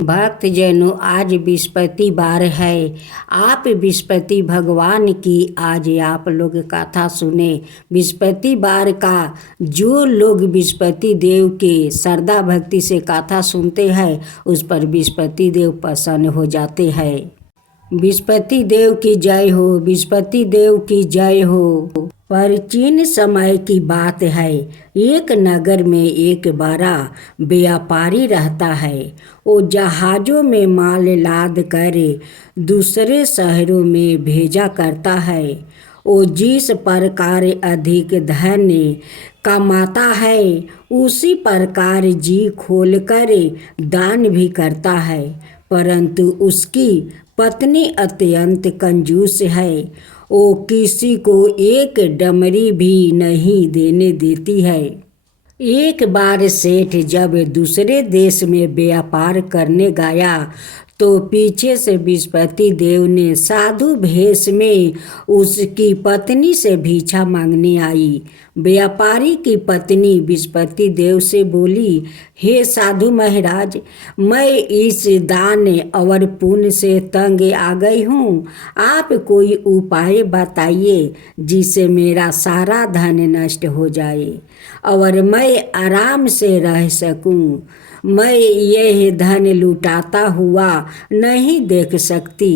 भक्त जनों, आज बृहस्पतिवार है। आप बृहस्पति भगवान की आज आप लोग कथा सुने। बृहस्पतिवार का जो लोग बृहस्पति देव के श्रद्धा भक्ति से कथा सुनते हैं उस पर बृहस्पति देव प्रसन्न हो जाते हैं। बृहस्पति देव की जय हो, बृहस्पति देव की जय हो। प्राचीन समय की बात है। एक नगर में एक बड़ा व्यापारी रहता है। वो जहाज़ों में माल लाद कर दूसरे शहरों में भेजा करता है। वो जिस प्रकार अधिक धन कमाता है उसी प्रकार जी खोलकर दान भी करता है, परंतु उसकी पत्नी अत्यंत कंजूस है। वो किसी को एक डमरी भी नहीं देने देती है। एक बार सेठ जब दूसरे देश में व्यापार करने गया तो पीछे से बृहस्पति देव ने साधु भेष में उसकी पत्नी से भिक्षा मांगने आई। व्यापारी की पत्नी बृहस्पति देव से बोली, हे साधु महाराज, मैं इस दान और पुण्य से तंग आ गई हूँ। आप कोई उपाय बताइए जिससे मेरा सारा धन नष्ट हो जाए और मैं आराम से रह सकूँ। मैं यह धन लुटाता हुआ नहीं देख सकती।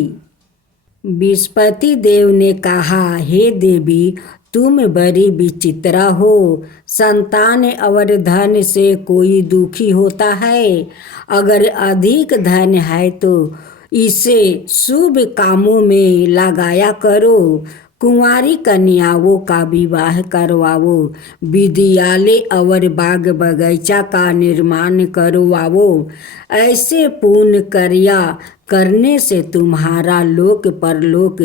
बृहस्पति देव ने कहा, हे देवी, तुम बड़ी विचित्रा हो। संतान और धन से कोई दुखी होता है। अगर अधिक धन है तो इसे शुभ कामों में लगाया करो। कुंवारी कन्याओं का विवाह करवाओ, विद्यालय और बाग बगीचा का निर्माण करवाओ। ऐसे पुण्य कार्य करने से तुम्हारा लोक परलोक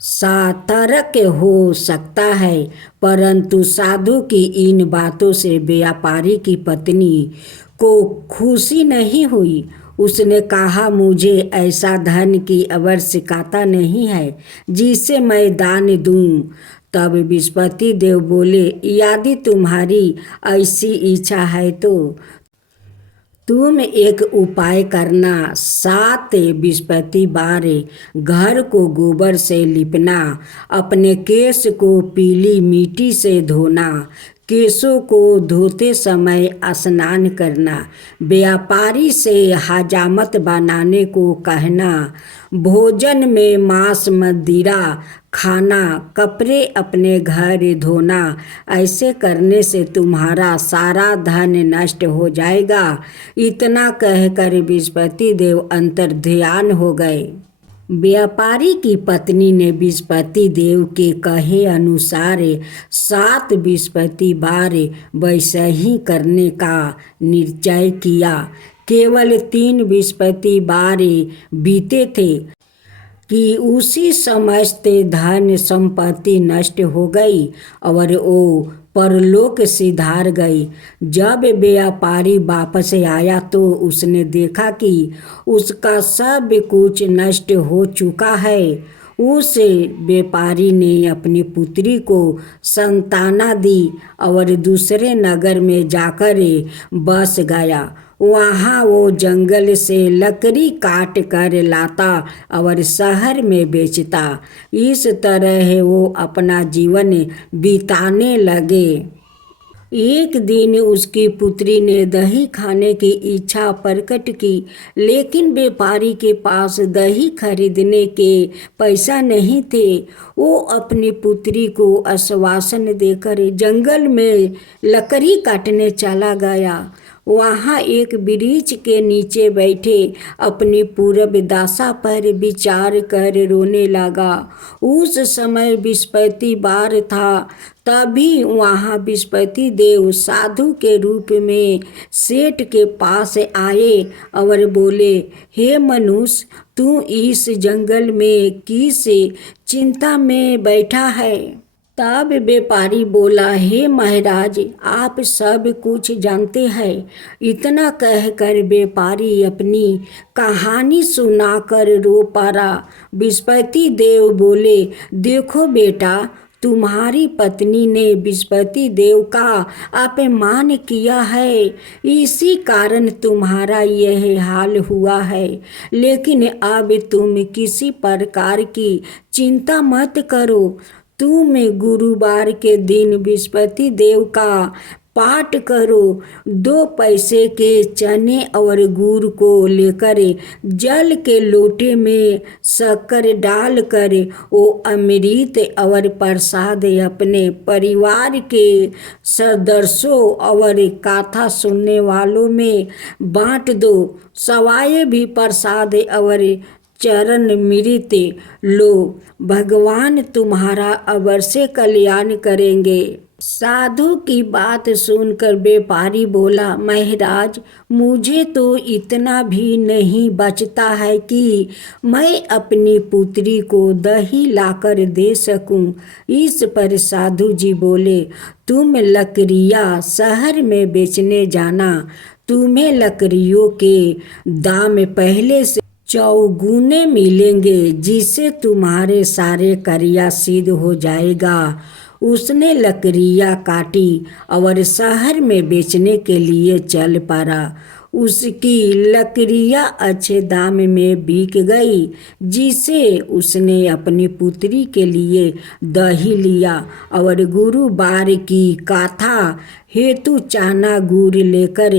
सार्थक हो सकता है। परंतु साधु की इन बातों से व्यापारी की पत्नी को खुशी नहीं हुई। उसने कहा, मुझे ऐसा धन की आवश्यकता नहीं है जिसे मैं दान दूं। तब बृहस्पति देव बोले, यदि तुम्हारी ऐसी इच्छा है तो तुम एक उपाय करना। 7 बृहस्पतिवार घर को गोबर से लिपना, अपने केश को पीली मिट्टी से धोना, केशों को धोते समय स्नान करना, व्यापारी से हजामत बनाने को कहना, भोजन में मांस मदिरा खाना, कपड़े अपने घर धोना। ऐसे करने से तुम्हारा सारा धन नष्ट हो जाएगा। इतना कहकर बृहस्पति देव अंतर्ध्यान हो गए। व्यापारी की पत्नी ने बृहस्पति देव के कहे अनुसार 7 बृहस्पतिवार वैसे ही करने का निश्चय किया। केवल 3 बृहस्पतिवार बीते थे कि उसी समस्त धन संपत्ति नष्ट हो गई और वो परलोक सिधार गई। जब व्यापारी वापस आया तो उसने देखा कि उसका सब कुछ नष्ट हो चुका है। उस व्यापारी ने अपनी पुत्री को संताना दी और दूसरे नगर में जाकर बस गया। वहाँ वो जंगल से लकड़ी काट कर लाता और शहर में बेचता। इस तरह वो अपना जीवन बिताने लगे। एक दिन उसकी पुत्री ने दही खाने की इच्छा प्रकट की, लेकिन व्यापारी के पास दही खरीदने के पैसा नहीं थे। वो अपनी पुत्री को आश्वासन देकर जंगल में लकड़ी काटने चला गया। वहाँ एक वृक्ष के नीचे बैठे अपनी पूर्व दशा पर विचार कर रोने लगा। उस समय बृहस्पतिवार था। तभी वहाँ बृहस्पति देव साधु के रूप में सेठ के पास आए और बोले, हे मनुष्य, तू इस जंगल में किस चिंता में बैठा है? तब व्यापारी बोला, हे महाराज, आप सब कुछ जानते हैं। इतना कहकर व्यापारी अपनी कहानी सुनाकर रो पड़ा। बृहस्पति देव बोले, देखो बेटा, तुम्हारी पत्नी ने बृहस्पति देव का अपमान किया है, इसी कारण तुम्हारा यह हाल हुआ है। लेकिन अब तुम किसी प्रकार की चिंता मत करो। तुम गुरुवार के दिन बृहस्पति देव का पाठ करो। 2 पैसे के चने और गुड़ को लेकर जल के लोटे में शक्कर डालकर वो अमृत और प्रसाद अपने परिवार के सदस्यों और कथा सुनने वालों में बांट दो। सवाए भी प्रसाद और चरण मृत लो, भगवान तुम्हारा अवश्य कल्याण करेंगे। साधु की बात सुनकर व्यापारी बोला, महाराज, मुझे तो इतना भी नहीं बचता है कि मैं अपनी पुत्री को दही लाकर दे सकूं। इस पर साधु जी बोले, तुम लकड़ियाँ शहर में बेचने जाना, तुम्हें लकड़ियों के दाम पहले से चौगुने मिलेंगे, जिससे तुम्हारे सारे कार्य सिद्ध हो जाएगा। उसने लकड़ियाँ काटी और शहर में बेचने के लिए चल पड़ा। उसकी लकड़ियाँ अच्छे दाम में बिक गई, जिसे उसने अपनी पुत्री के लिए दही लिया और गुरुवार की कथा हेतु चना गुड़ लेकर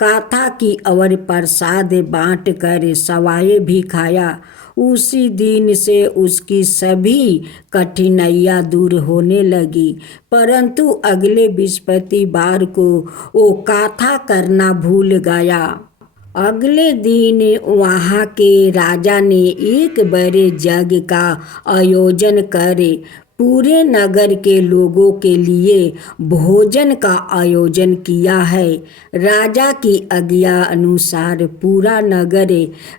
कथा की और प्रसाद बांट कर सवाए भी खाया। उसी दिन से उसकी सभी कठिनाइयाँ दूर होने लगी। परंतु अगले बृहस्पतिवार को वो कथा करना भूल गया। अगले दिन वहाँ के राजा ने एक बड़े यज्ञ का आयोजन कर पूरे नगर के लोगों के लिए भोजन का आयोजन किया है। राजा की आज्ञा अनुसार पूरा नगर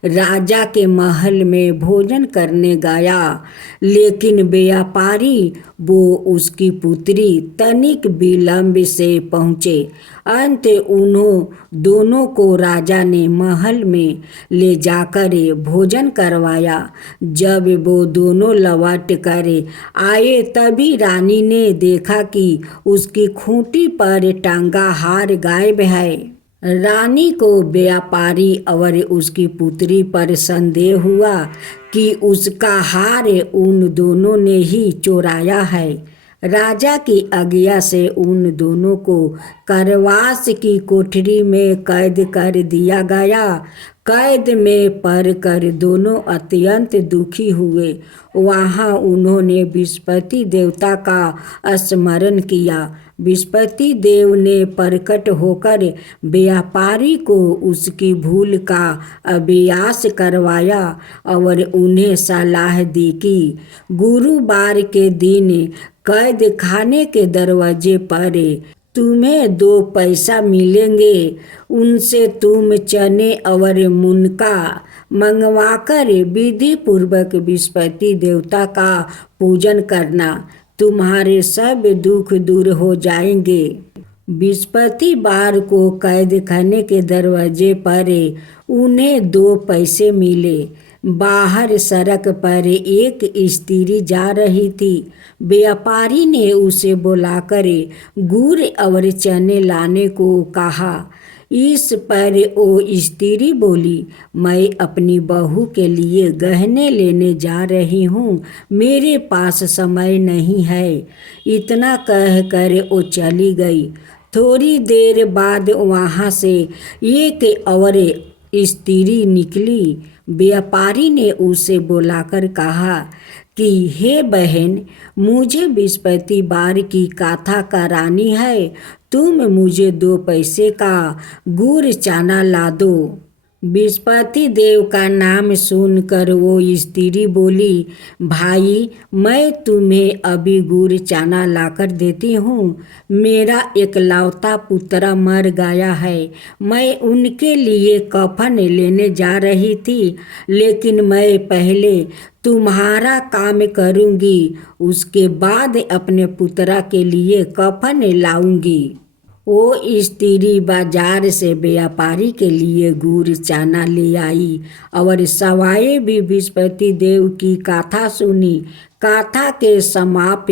राजा के महल में भोजन करने गया, लेकिन व्यापारी वो उसकी पुत्री तनिक विलंब से पहुँचे। अंत उन्हों दोनों को राजा ने महल में ले जाकर भोजन करवाया। जब वो दोनों लौट कर आए तभी रानी ने देखा कि उसकी खूंटी पर टांगा हार गायब है। रानी को व्यापारी और उसकी पुत्री पर संदेह हुआ कि उसका हार उन दोनों ने ही चुराया है। राजा की आज्ञा से उन दोनों को कारावास की कोठरी में कैद कर दिया गया। कैद में पड़कर दोनों अत्यंत दुखी हुए। वहाँ उन्होंने बृहस्पति देवता का स्मरण किया। बृहस्पति देव ने प्रकट होकर व्यापारी को उसकी भूल का अभ्यास करवाया और उन्हें सलाह दी कि गुरुवार के दिन कैद खाने के दरवाजे पर तुम्हें 2 पैसा मिलेंगे, उनसे तुम चने और मुनका मंगवाकर विधि पूर्वक बृहस्पति देवता का पूजन करना, तुम्हारे सब दुख दूर हो जाएंगे। बृहस्पतिवार को कैद खाने के दरवाजे पर उन्हें 2 पैसे मिले। बाहर सड़क पर एक स्त्री जा रही थी। व्यापारी ने उसे बुलाकर गुड़ और चने लाने को कहा। इस पर वो स्त्री बोली, मैं अपनी बहू के लिए गहने लेने जा रही हूँ, मेरे पास समय नहीं है। इतना कहकर वो चली गई। थोड़ी देर बाद वहाँ से एक और स्त्री निकली। व्यापारी ने उसे बुलाकर कहा कि हे बहन, मुझे बृहस्पतिवार की कथा करानी है, तुम मुझे 2 पैसे का गुड़ चना ला दो। बृहस्पति देव का नाम सुनकर वो स्त्री बोली, भाई, मैं तुम्हें अभी गुड़ चना लाकर देती हूँ। मेरा एकलौता पुत्र मर गया है। मैं उनके लिए कफन लेने जा रही थी, लेकिन मैं पहले तुम्हारा काम करूँगी, उसके बाद अपने पुत्र के लिए कफन लाऊंगी। वो स्त्री बाजार से व्यापारी के लिए गुड़ चना ले आई और सवाए भी बृहस्पति देव की कथा सुनी। कथा के समाप्त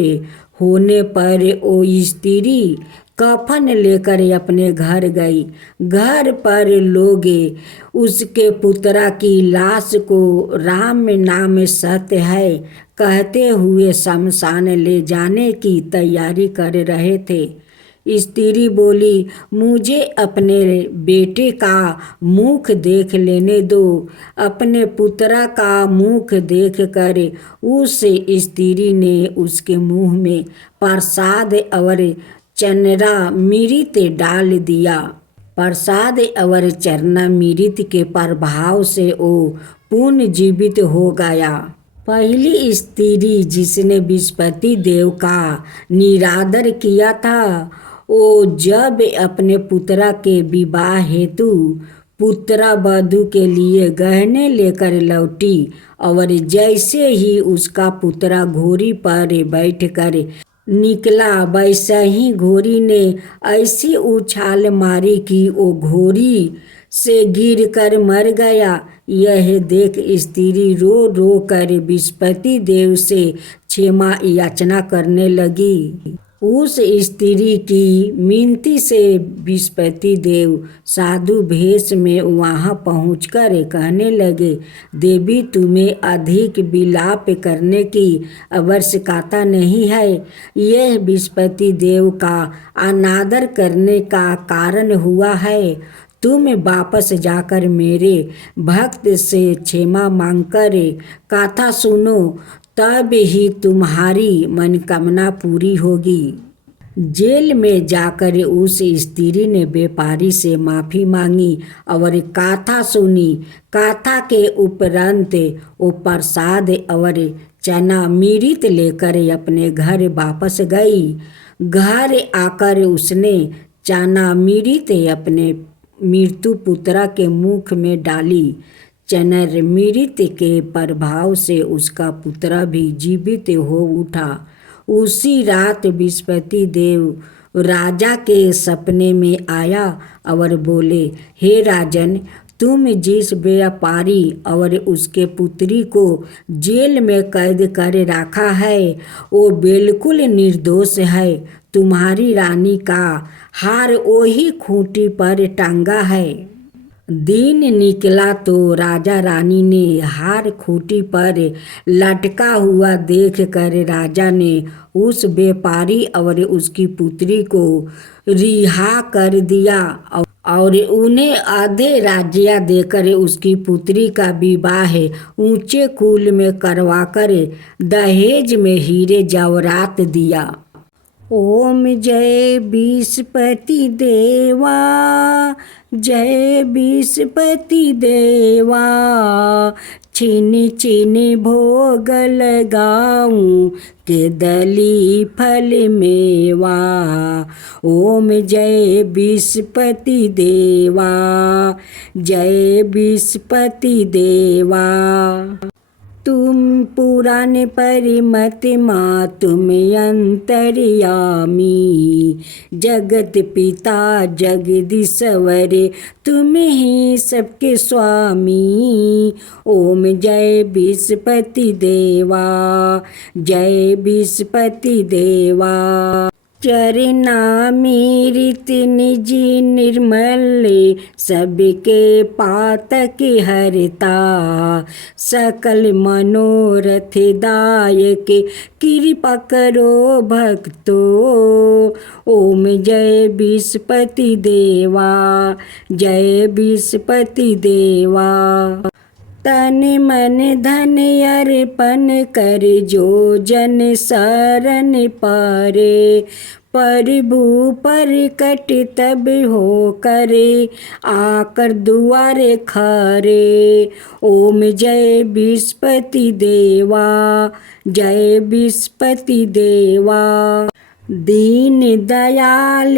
होने पर वो स्त्री कफन लेकर अपने घर गई। घर पर लोग उसके पुत्रा की लाश को राम नाम सत्य है कहते हुए शमशान ले जाने की तैयारी कर रहे थे। स्त्री बोली, मुझे अपने बेटे का मुख देख लेने दो। अपने पुत्रा का मुख देखकर उस स्त्री ने उसके मुंह में प्रसाद और चरना मृत डाल दिया। प्रसाद और चरना मृत के प्रभाव से वो पुनर्जीवित हो गया। पहली स्त्री जिसने बृहस्पति देव का निरादर किया था, वो जब अपने पुत्रा के विवाह हेतु पुत्रा वधू के लिए गहने लेकर लौटी और जैसे ही उसका पुत्रा घोड़ी पर बैठकर निकला, वैसे ही घोड़ी ने ऐसी उछाल मारी कि वो घोड़ी से गिरकर मर गया। यह देख स्त्री रो रो कर बृहस्पति देव से क्षमा याचना करने लगी। उस स्त्री की मिनती से बृहस्पति देव साधु भेष में वहाँ पहुंचकर कहने लगे, देवी तुम्हें अधिक विलाप करने की आवश्यकता नहीं है। यह बृहस्पति देव का अनादर करने का कारण हुआ है। तुम वापस जाकर मेरे भक्त से क्षमा मांगकर कथा सुनो, तब ही तुम्हारी मनोकामना पूरी होगी। जेल में जाकर उस स्त्री ने व्यापारी से माफ़ी मांगी और कथा सुनी। कथा के उपरांत वो प्रसाद और चना मृत लेकर अपने घर वापस गई। घर आकर उसने चना मृत अपने मृत्यु पुत्रा के मुख में डाली। चनर मृत के प्रभाव से उसका पुत्र भी जीवित हो उठा। उसी रात बृहस्पति देव राजा के सपने में आया और बोले, हे राजन, तुम जिस व्यापारी और उसके पुत्री को जेल में कैद कर रखा है वो बिल्कुल निर्दोष है। तुम्हारी रानी का हार वही खूंटी पर टंगा है। दिन निकला तो राजा रानी ने हार खूंटी पर लटका हुआ देखकर राजा ने उस व्यापारी और उसकी पुत्री को रिहा कर दिया और उन्हें आधे राज्य देकर उसकी पुत्री का विवाह ऊंचे कुल में करवाकर दहेज में हीरे जवाहरात दिया। ओम जय बृहस्पति देवा, जय बृहस्पति देवा, छिन छिन भोग लगाऊं के दली फल मेवा। ओम जय बृहस्पति देवा, जय बृहस्पति देवा। तुम पुराण परिमत माँ तुम अंतर्यामी, जगत पिता जगदीश्वर तुम ही सबके स्वामी। ओम जय बृहस्पति देवा, जय बृहस्पति देवा। चरना मृत निज निर्मल सबके पातक हरता, सकल मनोरथ दायक कृपा करो भक्तो। ओम जय बृहस्पति देवा, जय बृहस्पति देवा। तन मन धन अर्पण कर जो जन शरण पारे, प्रभु प्रकट तब हो करे आकर दुआरे खरे। ओम जय बृहस्पति देवा, जय बृहस्पति देवा। दीन दयाल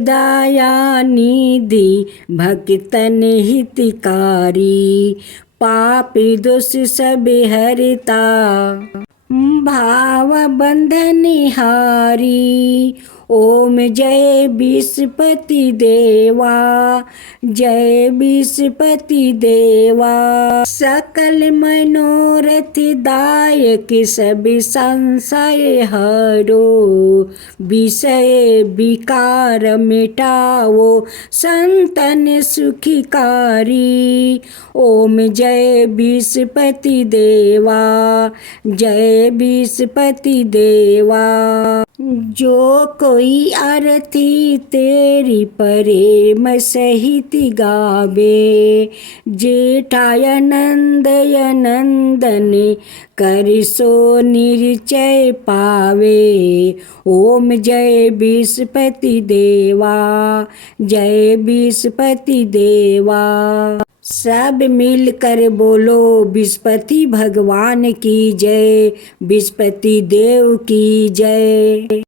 दया निधि भक्तन हितकारी, पापी दोष सब हरता भाव बंधन हारी। ओम जय विष्णुपति देवा, जय विष्णुपति देवा। सकल मनोरथ दायक सब संशय हरो, विषय विकार मिटाओ संतन सुखिकारी। ओम जय विष्णुपति देवा, जय विष्णुपति देवा। जो कोई आरती तेरी प्रेम सहित गावे, जेठाय नंदय नंदन कर सो निश्चय पावे। ओम जय विष्णुपति देवा, जय विष्णुपति देवा। सब मिलकर बोलो विष्णुपति भगवान की जय, विष्णुपति देव की जय।